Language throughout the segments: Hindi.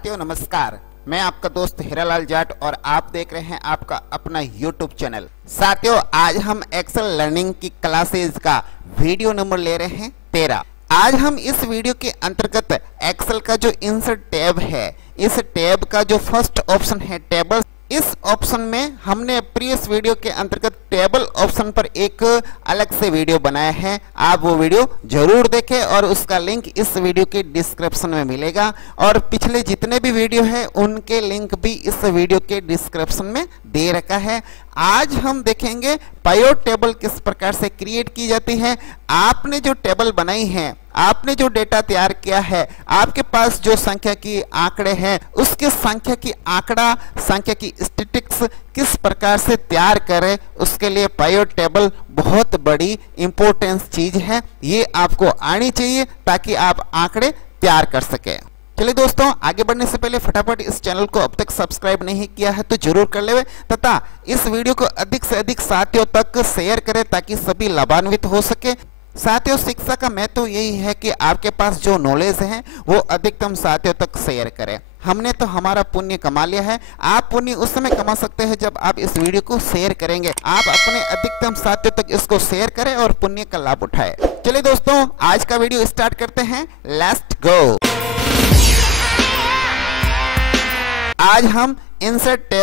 साथियों नमस्कार, मैं आपका दोस्त हीरालाल जाट और आप देख रहे हैं आपका अपना YouTube चैनल। साथियों आज हम एक्सेल लर्निंग की क्लासेज का वीडियो नंबर ले रहे हैं 13। आज हम इस वीडियो के अंतर्गत एक्सेल का जो इंसर्ट टैब है, इस टैब का जो फर्स्ट ऑप्शन है टेबल, इस ऑप्शन में हमने प्रीवियस वीडियो के अंतर्गत टेबल ऑप्शन पर एक अलग से वीडियो बनाया है। आप वो वीडियो जरूर देखें और उसका लिंक इस वीडियो के डिस्क्रिप्शन में मिलेगा और पिछले जितने भी वीडियो हैं उनके लिंक भी इस वीडियो के डिस्क्रिप्शन में दे रखा है। आज हम देखेंगे पाइवट टेबल किस प्रकार से क्रिएट की जाती है। आपने जो टेबल बनाई है, आपने जो डेटा तैयार किया है, आपके पास जो संख्या की आंकड़े हैं उसके संख्या की आंकड़ा, संख्या की स्टैटिस्टिक्स किस प्रकार से तैयार करें, उसके लिए पाइवट टेबल बहुत बड़ी इंपॉर्टेंस चीज है। ये आपको आनी चाहिए ताकि आप आंकड़े तैयार कर सके। चलिए दोस्तों, आगे बढ़ने से पहले फटाफट इस चैनल को अब तक सब्सक्राइब नहीं किया है तो जरूर कर ले तथा इस वीडियो को अधिक से अधिक साथियों तक शेयर करें ताकि सभी लाभान्वित हो सके। साथियों, शिक्षा का महत्व यही है कि आपके पास जो नॉलेज है वो अधिकतम साथियों तक शेयर करें। हमने तो हमारा पुण्य कमा लिया है, आप पुण्य उस समय कमा सकते हैं जब आप इस वीडियो को शेयर करेंगे। आप अपने अधिकतम साथियों तक इसको शेयर करें और पुण्य का लाभ उठाएं। चलिए दोस्तों, आज का वीडियो स्टार्ट करते हैं। Let's go. आज हम इंसर्ट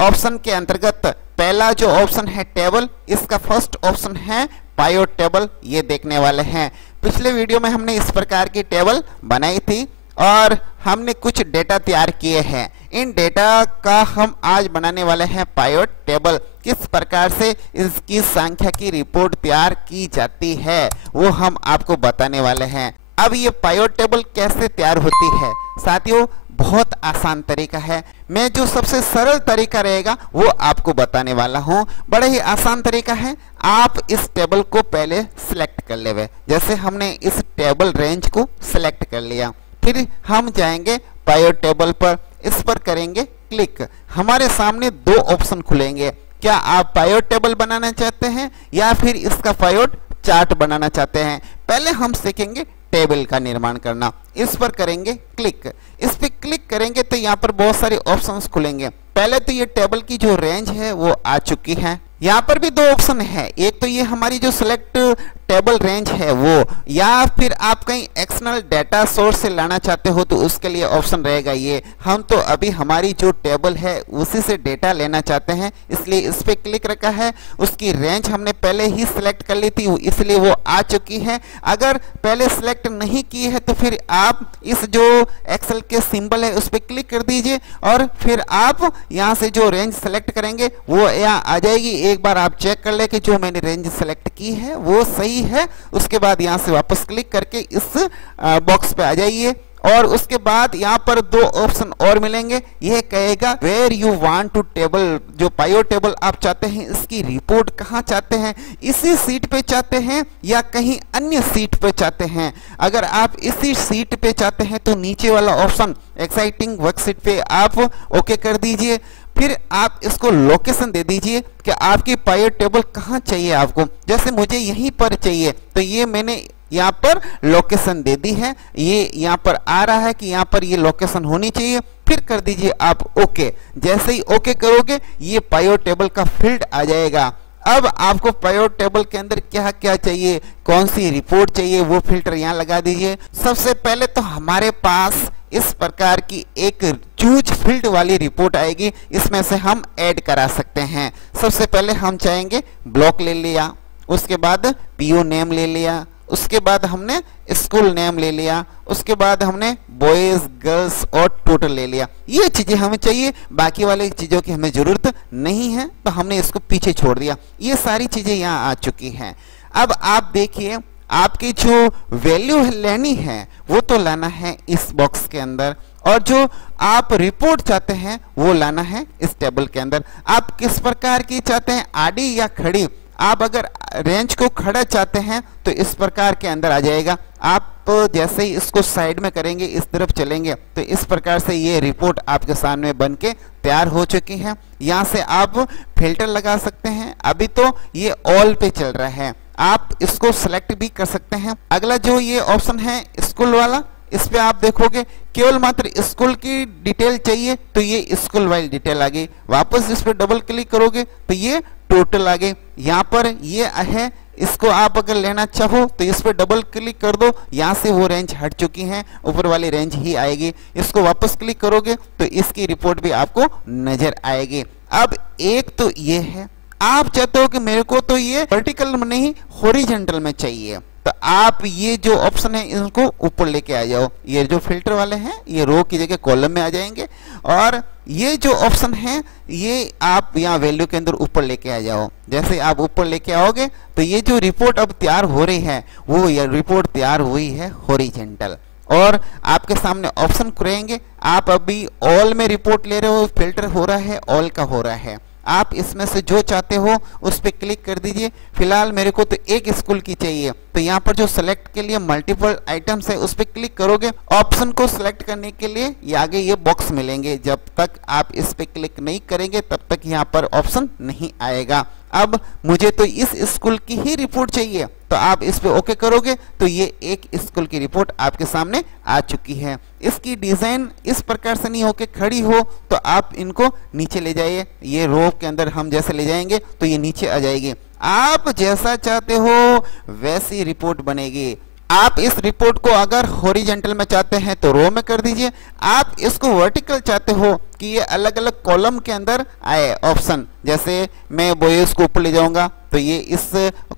ऑप्शन के अंतर्गत पहला जो ऑप्शन है टेबल, इसका फर्स्ट ऑप्शन है पाइवट टेबल, ये देखने वाले हैं। पिछले वीडियो में हमने इस प्रकार की टेबल बनाई थी और हमने कुछ डेटा तैयार किए हैं। इन डेटा का हम आज बनाने वाले हैं पाइवट टेबल। किस प्रकार से इसकी संख्या की रिपोर्ट तैयार की जाती है वो हम आपको बताने वाले हैं। अब ये पाइवट टेबल कैसे तैयार होती है साथियों, बहुत आसान तरीका है। मैं जो सबसे सरल तरीका रहेगा वो आपको बताने वाला हूँ। बड़ा ही आसान तरीका है। आप इस टेबल को पहले सिलेक्ट कर लेवे। जैसे हमने इस टेबल रेंज को सिलेक्ट कर लिया, फिर हम जाएंगे पाइवट टेबल पर, इस पर करेंगे क्लिक। हमारे सामने दो ऑप्शन खुलेंगे। क्या आप पाइवट टेबल बनाना चाहते हैं या फिर इसका पाइवट चार्ट बनाना चाहते हैं? पहले हम सीखेंगे टेबल का निर्माण करना। इस पर करेंगे क्लिक। इस पे क्लिक करेंगे तो यहाँ पर बहुत सारे ऑप्शंस खुलेंगे। पहले तो ये टेबल की जो रेंज है वो आ चुकी है। यहाँ पर भी दो ऑप्शन है, एक तो ये हमारी जो सिलेक्ट टेबल रेंज है वो, या फिर आप कहीं एक्सटर्नल डेटा सोर्स से लाना चाहते हो तो उसके लिए ऑप्शन रहेगा ये। हम तो अभी हमारी जो टेबल है उसी से डेटा लेना चाहते हैं, इसलिए इस पे क्लिक रखा है। उसकी रेंज हमने पहले ही सिलेक्ट कर ली थी इसलिए वो आ चुकी है। अगर पहले सिलेक्ट नहीं की है तो फिर आप इस जो एक्सेल के सिंबल है उस पर क्लिक कर दीजिए और फिर आप यहाँ से जो रेंज सेलेक्ट करेंगे वो यहाँ आ जाएगी। एक बार आप चेक कर ले कि जो मैंने रेंज सेलेक्ट की है वो सही है। उसके बाद यहाँ से वापस क्लिक करके इस बॉक्स पे आ जाइए और उसके बाद यहाँ पर दो ऑप्शन और मिलेंगे। यह कहेगा where you want to table, जो पाइवट टेबल आप चाहते हैं इसकी रिपोर्ट कहाँ चाहते हैं, इसी सीट पे चाहते हैं या कहीं अन्य सीट पे चाहते हैं। अगर आप इसी सीट पे चाहते हैं तो नीचे वाला ऑप्शन एक्साइटिंग वर्कशीट पे आप ओके कर दीजिए। फिर आप इसको लोकेशन दे दीजिए कि आपकी पाइवट टेबल कहाँ चाहिए आपको। जैसे मुझे यहीं पर चाहिए तो ये मैंने यहाँ पर लोकेशन दे दी है। ये यहाँ पर आ रहा है कि यहाँ पर ये लोकेशन होनी चाहिए। फिर कर दीजिए आप ओके। जैसे ही ओके करोगे ये पाइवट टेबल का फील्ड आ जाएगा। अब आपको पाइवट टेबल के अंदर क्या क्या चाहिए, कौन सी रिपोर्ट चाहिए, वो फिल्टर यहाँ लगा दीजिए। सबसे पहले तो हमारे पास इस प्रकार की एक चूज फील्ड वाली रिपोर्ट आएगी, इसमें से हम ऐड करा सकते हैं। सबसे पहले हम चाहेंगे ब्लॉक ले लिया, उसके बाद पीओ नेम ले लिया, उसके बाद हमने स्कूल नेम ले लिया, उसके बाद हमने बॉयज गर्ल्स और टोटल ले लिया। ये चीजें हमें चाहिए, बाकी वाली चीजों की हमें जरूरत नहीं है तो हमने इसको पीछे छोड़ दिया। ये सारी चीजें यहाँ आ चुकी हैं। अब आप देखिए आपकी जो वैल्यू लेनी है वो तो लाना है इस बॉक्स के अंदर और जो आप रिपोर्ट चाहते हैं वो लाना है इस टेबल के अंदर। आप किस प्रकार की चाहते हैं, आड़ी या खड़ी? आप अगर रेंज को खड़ा चाहते हैं तो इस प्रकार के अंदर आ जाएगा। आप जैसे ही इसको साइड में करेंगे, इस तरफ चलेंगे तो इस प्रकार से ये रिपोर्ट आपके सामने बन के तैयार हो चुकी है। यहाँ से आप फिल्टर लगा सकते हैं। अभी तो ये ऑल पे चल रहा है, आप इसको सेलेक्ट भी कर सकते हैं। अगला जो ये ऑप्शन है स्कूल वाला, इस पे आप देखोगे केवल मात्र स्कूल की डिटेल चाहिए तो ये स्कूल वाइज डिटेल आ गई। वापस इस पे डबल क्लिक करोगे तो ये टोटल आ गए। यहाँ पर ये है, इसको आप अगर लेना चाहो तो इस पे डबल क्लिक कर दो, यहाँ से वो रेंज हट चुकी है, ऊपर वाली रेंज ही आएगी। इसको वापस क्लिक करोगे तो इसकी रिपोर्ट भी आपको नजर आएगी। अब एक तो ये है, आप चाहते हो कि मेरे को तो ये वर्टिकल में नहीं हॉरिजॉन्टल में चाहिए, तो आप ये जो ऑप्शन है इनको ऊपर लेके आ जाओ। ये जो फिल्टर वाले हैं ये रो की जगह कॉलम में आ जाएंगे, और ये जो ऑप्शन है ये आप यहाँ वैल्यू के अंदर ऊपर लेके आ जाओ। जैसे आप ऊपर लेके आओगे तो ये जो रिपोर्ट अब तैयार हो रही है वो ये रिपोर्ट तैयार हुई है हॉरिजॉन्टल, और आपके सामने ऑप्शन खुलेंगे। आप अभी ऑल में रिपोर्ट ले रहे हो, फिल्टर हो रहा है ऑल का हो रहा है, आप इसमें से जो चाहते हो उस पर क्लिक कर दीजिए। फिलहाल मेरे को तो एक स्कूल की चाहिए, तो यहाँ पर जो सेलेक्ट के लिए मल्टीपल आइटम्स है उस पर क्लिक करोगे। ऑप्शन को सिलेक्ट करने के लिए ये आगे ये बॉक्स मिलेंगे, जब तक आप इस पे क्लिक नहीं करेंगे तब तक यहाँ पर ऑप्शन नहीं आएगा। अब मुझे तो इस स्कूल की ही रिपोर्ट चाहिए, तो आप इस पे ओके करोगे तो ये एक स्कूल की रिपोर्ट आपके सामने आ चुकी है। इसकी डिजाइन इस प्रकार से नहीं होके खड़ी हो तो आप इनको नीचे ले जाइए, ये रो के अंदर हम जैसे ले जाएंगे तो ये नीचे आ जाएगी। आप जैसा चाहते हो वैसी रिपोर्ट बनेगी। आप इस रिपोर्ट को अगर हॉरिजॉन्टल में चाहते हैं तो रो में कर दीजिए, आप इसको वर्टिकल चाहते हो कि ये अलग अलग कॉलम के अंदर आए ऑप्शन, जैसे मैं बॉयज को ऊपर ले जाऊंगा तो ये इस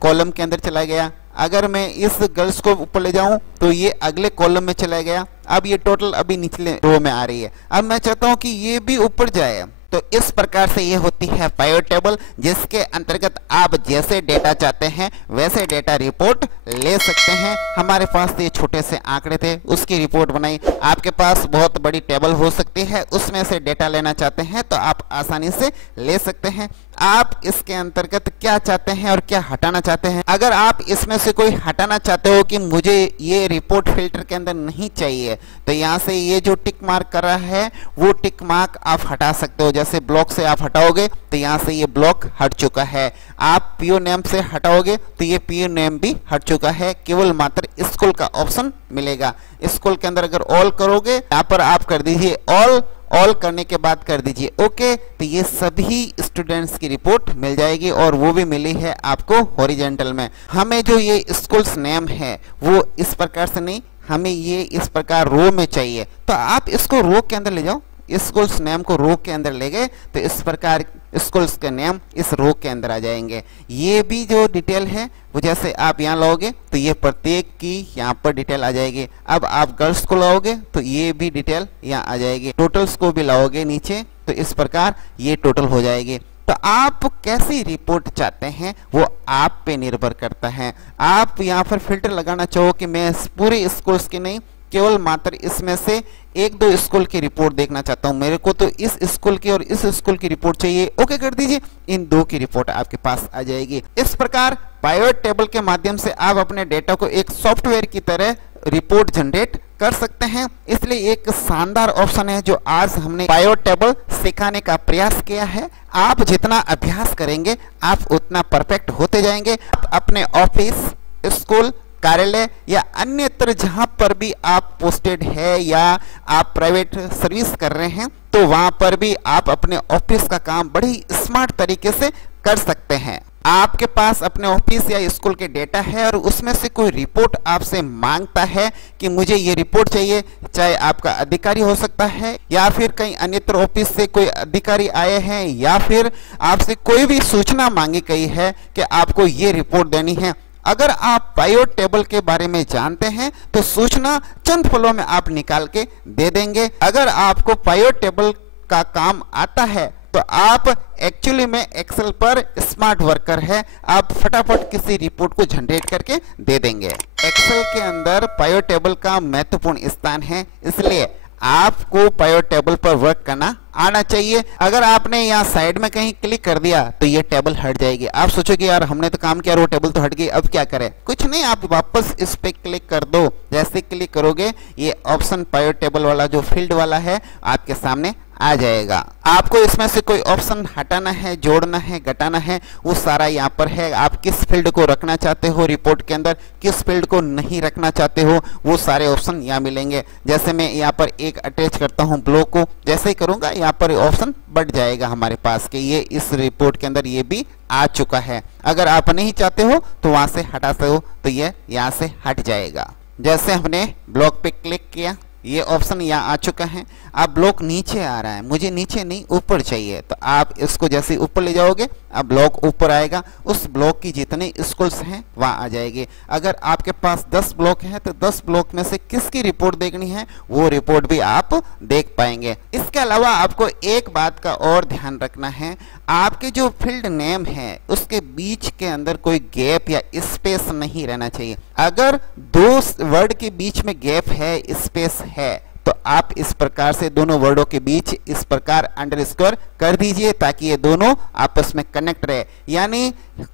कॉलम के अंदर चला गया, अगर मैं इस गर्ल्स को ऊपर ले जाऊं तो ये अगले कॉलम में चला गया। अब ये टोटल अभी निचले रो में आ रही है। अब मैं चाहता हूं कि ये भी ऊपर जाए, तो इस प्रकार से ये होती है पाइवट टेबल, जिसके अंतर्गत आप जैसे डेटा चाहते हैं वैसे डेटा रिपोर्ट ले सकते हैं। हमारे पास ये छोटे से आंकड़े थे उसकी रिपोर्ट बनाई, आपके पास बहुत बड़ी टेबल हो सकती है, उसमें से डेटा लेना चाहते हैं तो आप आसानी से ले सकते हैं। आप इसके अंतर्गत क्या चाहते हैं और क्या हटाना चाहते हैं। अगर आप इसमें से कोई हटाना चाहते हो कि मुझे ये रिपोर्ट फिल्टर के अंदर नहीं चाहिए, तो यहाँ से ये जो टिक मार्क कर रहा है वो टिक मार्क आप हटा सकते हो। जैसे ब्लॉक से आप हटाओगे तो यहाँ से ये ब्लॉक हट चुका है, आप पीओ नेम से हटाओगे तो ये पीओ नेम भी हट चुका है, केवल मात्र स्कूल का ऑप्शन मिलेगा। स्कूल के अंदर अगर ऑल करोगे यहाँ पर आप कर दीजिए ऑल, ऑल करने के बाद कर दीजिए ओके, तो ये सभी स्टूडेंट्स की रिपोर्ट मिल जाएगी, और वो भी मिली है आपको हॉरिजॉन्टल में। हमें जो ये स्कूल्स नेम है वो इस प्रकार से नहीं, हमें ये इस प्रकार रो में चाहिए, तो आप इसको रो के अंदर ले जाओ। स्कूल्स नेम को रो के अंदर ले गए तो इस प्रकार स्कूल्स के नेम इस रो के अंदर आ जाएंगे। ये भी जो डिटेल है वो जैसे आप यहाँ लाओगे तो ये प्रत्येक की यहाँ पर डिटेल आ जाएगी। अब आप गर्ल्स को लाओगे तो ये भी डिटेल यहाँ आ जाएगी। टोटल्स को भी लाओगे नीचे तो इस प्रकार ये टोटल हो जाएगी। तो आप कैसी रिपोर्ट चाहते हैं वो आप पे निर्भर करता है। आप यहाँ पर फिल्टर लगाना चाहो कि मैं पूरे स्कूल्स की नहीं, केवल मात्र इसमें से एक दो स्कूल की रिपोर्ट देखना चाहता हूं, मेरे को तो इस स्कूल की और इस स्कूल की रिपोर्ट चाहिए, ओके कर दीजिए, इन दो की रिपोर्ट आपके पास आ जाएगी। इस प्रकार पाइवट टेबल के माध्यम से आप अपने डेटा को एक सॉफ्टवेयर की तरह रिपोर्ट जनरेट कर सकते हैं। इसलिए एक शानदार ऑप्शन है जो आज हमने पाइवट टेबल सिखाने का प्रयास किया है। आप जितना अभ्यास करेंगे आप उतना परफेक्ट होते जाएंगे। आप अपने ऑफिस, स्कूल, कार्यालय या अन्यत्र जहां पर भी आप पोस्टेड है या आप प्राइवेट सर्विस कर रहे हैं तो वहां पर भी आप अपने ऑफिस का काम बड़ी स्मार्ट तरीके से कर सकते हैं। आपके पास अपने ऑफिस या स्कूल के डेटा है और उसमें से कोई रिपोर्ट आपसे मांगता है कि मुझे ये रिपोर्ट चाहिए, चाहे आपका अधिकारी हो सकता है या फिर कहीं अन्यत्र ऑफिस से कोई अधिकारी आए हैं या फिर आपसे कोई भी सूचना मांगी गई है कि आपको ये रिपोर्ट देनी है। अगर आप पाइवट टेबल के बारे में जानते हैं तो सूचना चंद पलों में आप निकाल के दे देंगे। अगर आपको पाइवट टेबल का काम आता है तो आप एक्चुअली में एक्सेल पर स्मार्ट वर्कर है, आप फटाफट किसी रिपोर्ट को जनरेट करके दे देंगे। एक्सेल के अंदर पाइवट टेबल का महत्वपूर्ण स्थान है, इसलिए आपको पाइवट टेबल पर वर्क करना आना चाहिए। अगर आपने यहाँ साइड में कहीं क्लिक कर दिया तो ये टेबल हट जाएगी। आप सोचोगे यार हमने तो काम किया और वो टेबल तो हट गई, अब क्या करें? कुछ नहीं, आप वापस इस पे क्लिक कर दो। जैसे क्लिक करोगे ये ऑप्शन पाइवट टेबल वाला जो फील्ड वाला है आपके सामने आ जाएगा। आपको इसमें से कोई ऑप्शन हटाना है, जोड़ना है, घटाना है, वो सारा यहाँ पर है। आप किस फील्ड को रखना चाहते हो रिपोर्ट के अंदर, किस फील्ड को नहीं रखना चाहते हो, वो सारे ऑप्शन यहाँ मिलेंगे। जैसे मैं यहाँ पर एक अटैच करता हूँ ब्लॉक को, जैसे ही करूँगा यहाँ पर ऑप्शन बढ़ जाएगा हमारे पास कि ये इस रिपोर्ट के अंदर ये भी आ चुका है। अगर आप नहीं चाहते हो तो वहाँ से हटा सकते हो, तो ये यहाँ से हट जाएगा। जैसे हमने ब्लॉक पे क्लिक किया, ये ऑप्शन यहाँ आ चुका है। अब ब्लॉक नीचे आ रहा है, मुझे नीचे नहीं ऊपर चाहिए, तो आप इसको जैसे ऊपर ले जाओगे अब ब्लॉक ऊपर आएगा। उस ब्लॉक की जितने स्कूल्स हैं वहाँ आ जाएगी। अगर आपके पास 10 ब्लॉक हैं तो 10 ब्लॉक में से किसकी रिपोर्ट देखनी है वो रिपोर्ट भी आप देख पाएंगे। इसके अलावा आपको एक बात का और ध्यान रखना है, आपके जो फील्ड नेम है उसके बीच के अंदर कोई गैप या स्पेस नहीं रहना चाहिए। अगर दो वर्ड के बीच में गैप है, स्पेस है, तो आप इस प्रकार से दोनों वर्डों के बीच इस प्रकार अंडरस्कोर कर दीजिए ताकि ये दोनों आपस में कनेक्ट रहे। यानी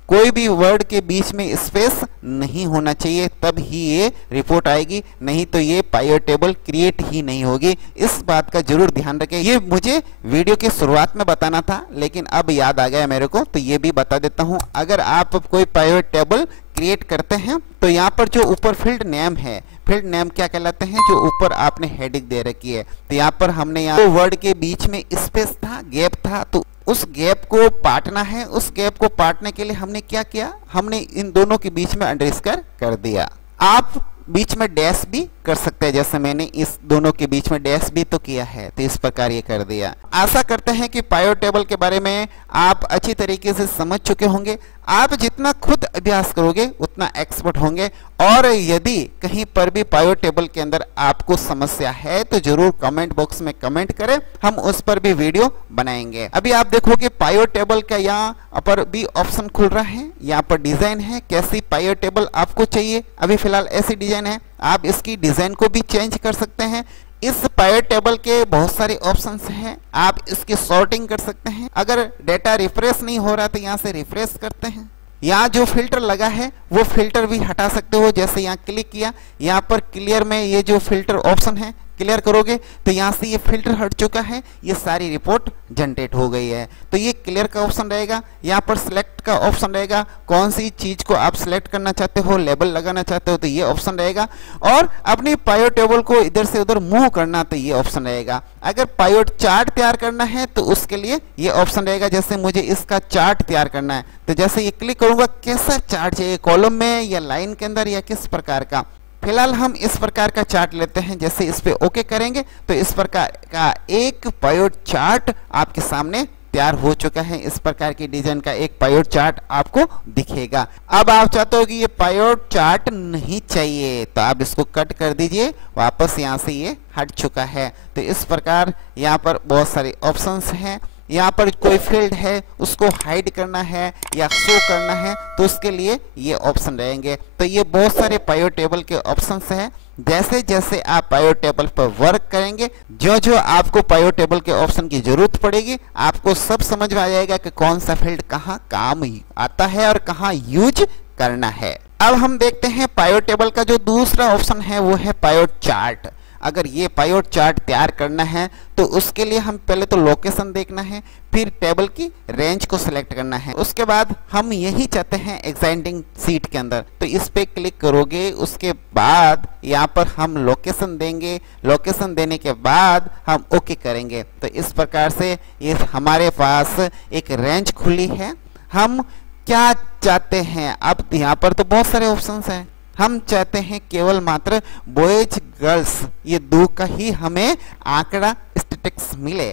कोई भी वर्ड के बीच में स्पेस नहीं होना चाहिए, तब ही ये रिपोर्ट आएगी, नहीं तो ये पाइवट टेबल क्रिएट ही नहीं होगी। इस बात का जरूर ध्यान रखें। ये मुझे वीडियो के शुरुआत में बताना था लेकिन अब याद आ गया मेरे को, तो ये भी बता देता हूँ। अगर आप कोई पाइवट टेबल क्रिएट करते हैं तो यहाँ पर जो ऊपर फील्ड नेम है, फील्ड नेम क्या कहलाते हैं, जो ऊपर आपने हेडिंग दे रखी है, तो यहाँ पर हमने यहाँ वर्ड के बीच में स्पेस था, गैप था, तो उस गैप को पाटना है। उस गैप को पाटने के लिए हमने क्या किया, हमने इन दोनों के बीच में अंडरस्कोर कर दिया। आप बीच में डैश भी कर सकते हैं, जैसे मैंने इस दोनों के बीच में डैश भी तो किया है, तो इस प्रकार ये कर दिया। आशा करते हैं कि पाइवट टेबल के बारे में आप अच्छी तरीके से समझ चुके होंगे। आप जितना खुद अभ्यास करोगे उतना एक्सपर्ट होंगे, और यदि कहीं पर भी पाइवट टेबल के अंदर आपको समस्या है तो जरूर कमेंट बॉक्स में कमेंट करें, हम उस पर भी वीडियो बनाएंगे। अभी आप देखोगे पाइवट टेबल का यहाँ पर भी ऑप्शन खुल रहा है, यहाँ पर डिजाइन है, कैसी पाइवट टेबल आपको चाहिए। अभी फिलहाल ऐसी डिजाइन है, आप इसकी डिजाइन को भी चेंज कर सकते हैं। इस पाइवट टेबल के बहुत सारे ऑप्शंस हैं, आप इसकी सॉर्टिंग कर सकते हैं। अगर डेटा रिफ्रेश नहीं हो रहा तो यहाँ से रिफ्रेश करते हैं। यहाँ जो फिल्टर लगा है वो फिल्टर भी हटा सकते हो। जैसे यहाँ क्लिक किया, यहाँ पर क्लियर में ये जो फिल्टर ऑप्शन है क्लियर करोगे तो यहाँ से ये फिल्टर हट चुका है, ये सारी रिपोर्ट जनरेट हो गई है। तो ये क्लियर का ऑप्शन रहेगा। यहाँ पर सिलेक्ट का ऑप्शन रहेगा, कौन सी चीज को आप सिलेक्ट करना चाहते हो, लेबल लगाना चाहते हो तो ये ऑप्शन रहेगा। और अपनी पाइवट टेबल को इधर से उधर मूव करना तो ये ऑप्शन रहेगा। अगर पाइवट चार्ट तैयार करना है तो उसके लिए ये ऑप्शन रहेगा। जैसे मुझे इसका चार्ट तैयार करना है तो जैसे ये क्लिक करूंगा, कैसा चार्ट चाहिए, कॉलम में या लाइन के अंदर या किस प्रकार का। फिलहाल हम इस प्रकार का चार्ट लेते हैं। जैसे इस पे ओके करेंगे तो इस प्रकार का एक पाइवट चार्ट आपके सामने तैयार हो चुका है। इस प्रकार की डिजाइन का एक पाइवट चार्ट आपको दिखेगा। अब आप चाहते हो कि ये पाइवट चार्ट नहीं चाहिए तो आप इसको कट कर दीजिए, वापस यहाँ से ये हट चुका है। तो इस प्रकार यहाँ पर बहुत सारे ऑप्शंस हैं। यहाँ पर कोई फील्ड है उसको हाइड करना है या शो करना है तो उसके लिए ये ऑप्शन रहेंगे। तो ये बहुत सारे पाइवट टेबल के ऑप्शंस हैं। जैसे जैसे आप पाइवट टेबल पर वर्क करेंगे, जो जो आपको पाइवट टेबल के ऑप्शन की जरूरत पड़ेगी, आपको सब समझ में आ जाएगा कि कौन सा फील्ड कहाँ काम आता है और कहाँ यूज करना है। अब हम देखते हैं पाइवट टेबल का जो दूसरा ऑप्शन है वो है पाइवट चार्ट। अगर ये पाइवट चार्ट तैयार करना है तो उसके लिए हम पहले तो लोकेशन देखना है, फिर टेबल की रेंज को सिलेक्ट करना है। उसके बाद हम यही चाहते हैं एग्जाइटिंग सीट के अंदर, तो इस पे क्लिक करोगे। उसके बाद यहाँ पर हम लोकेशन देंगे, लोकेशन देने के बाद हम ओके करेंगे। तो इस प्रकार से ये हमारे पास एक रेंज खुली है। हम क्या चाहते हैं, अब यहाँ पर तो बहुत सारे ऑप्शंस हैं। हम चाहते हैं केवल मात्र बॉयज गर्ल्स ये दो का ही हमें आंकड़ा स्टैटिस्टिक्स मिले।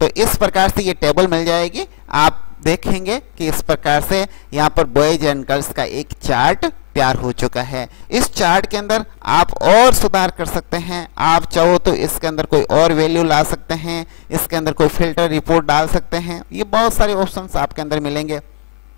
तो इस प्रकार से ये टेबल मिल जाएगी। आप देखेंगे कि इस प्रकार से यहाँ पर बॉयज एंड गर्ल्स का एक चार्ट तैयार हो चुका है। इस चार्ट के अंदर आप और सुधार कर सकते हैं। आप चाहो तो इसके अंदर कोई और वैल्यू ला सकते हैं, इसके अंदर कोई फिल्टर रिपोर्ट डाल सकते हैं। ये बहुत सारे ऑप्शंस आपके अंदर मिलेंगे।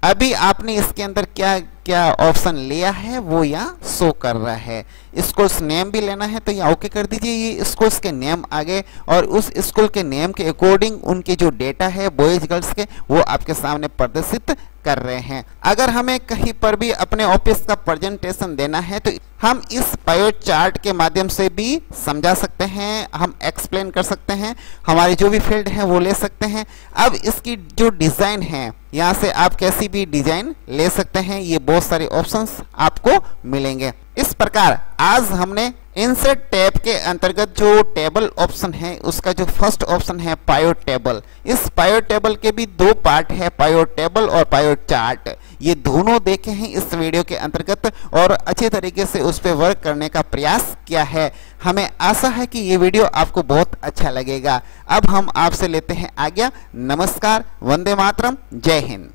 अभी आपने इसके अंदर क्या क्या ऑप्शन लिया है वो यहाँ शो कर रहा है। स्कूल्स नेम भी लेना है तो यहाँ ओके कर दीजिए। ये स्कूल्स के नेम आ गए और उस स्कूल के नेम के अकॉर्डिंग उनके जो डेटा है बॉयज गर्ल्स के वो आपके सामने प्रदर्शित कर रहे हैं। अगर हमें कहीं पर भी अपने ऑफिस का प्रेजेंटेशन देना है तो हम इस पायो चार्ट के माध्यम से भी समझा सकते हैं, हम एक्सप्लेन कर सकते हैं, हमारी जो भी फील्ड है वो ले सकते हैं। अब इसकी जो डिज़ाइन है यहाँ से आप कैसी भी डिजाइन ले सकते हैं, ये बहुत सारे ऑप्शंस आपको मिलेंगे। इस प्रकार आज हमने इंसर्ट टैब के अंतर्गत जो टेबल ऑप्शन है उसका जो फर्स्ट ऑप्शन है पायो टेबल, इस पायो टेबल के भी दो पार्ट है, पायो टेबल और पायो चार्ट। ये दोनों देखे हैं इस वीडियो के अंतर्गत और अच्छे तरीके से उस पर वर्क करने का प्रयास किया है। हमें आशा है कि ये वीडियो आपको बहुत अच्छा लगेगा। अब हम आपसे लेते हैं आज्ञा। नमस्कार, वंदे मातरम, जय हिंद।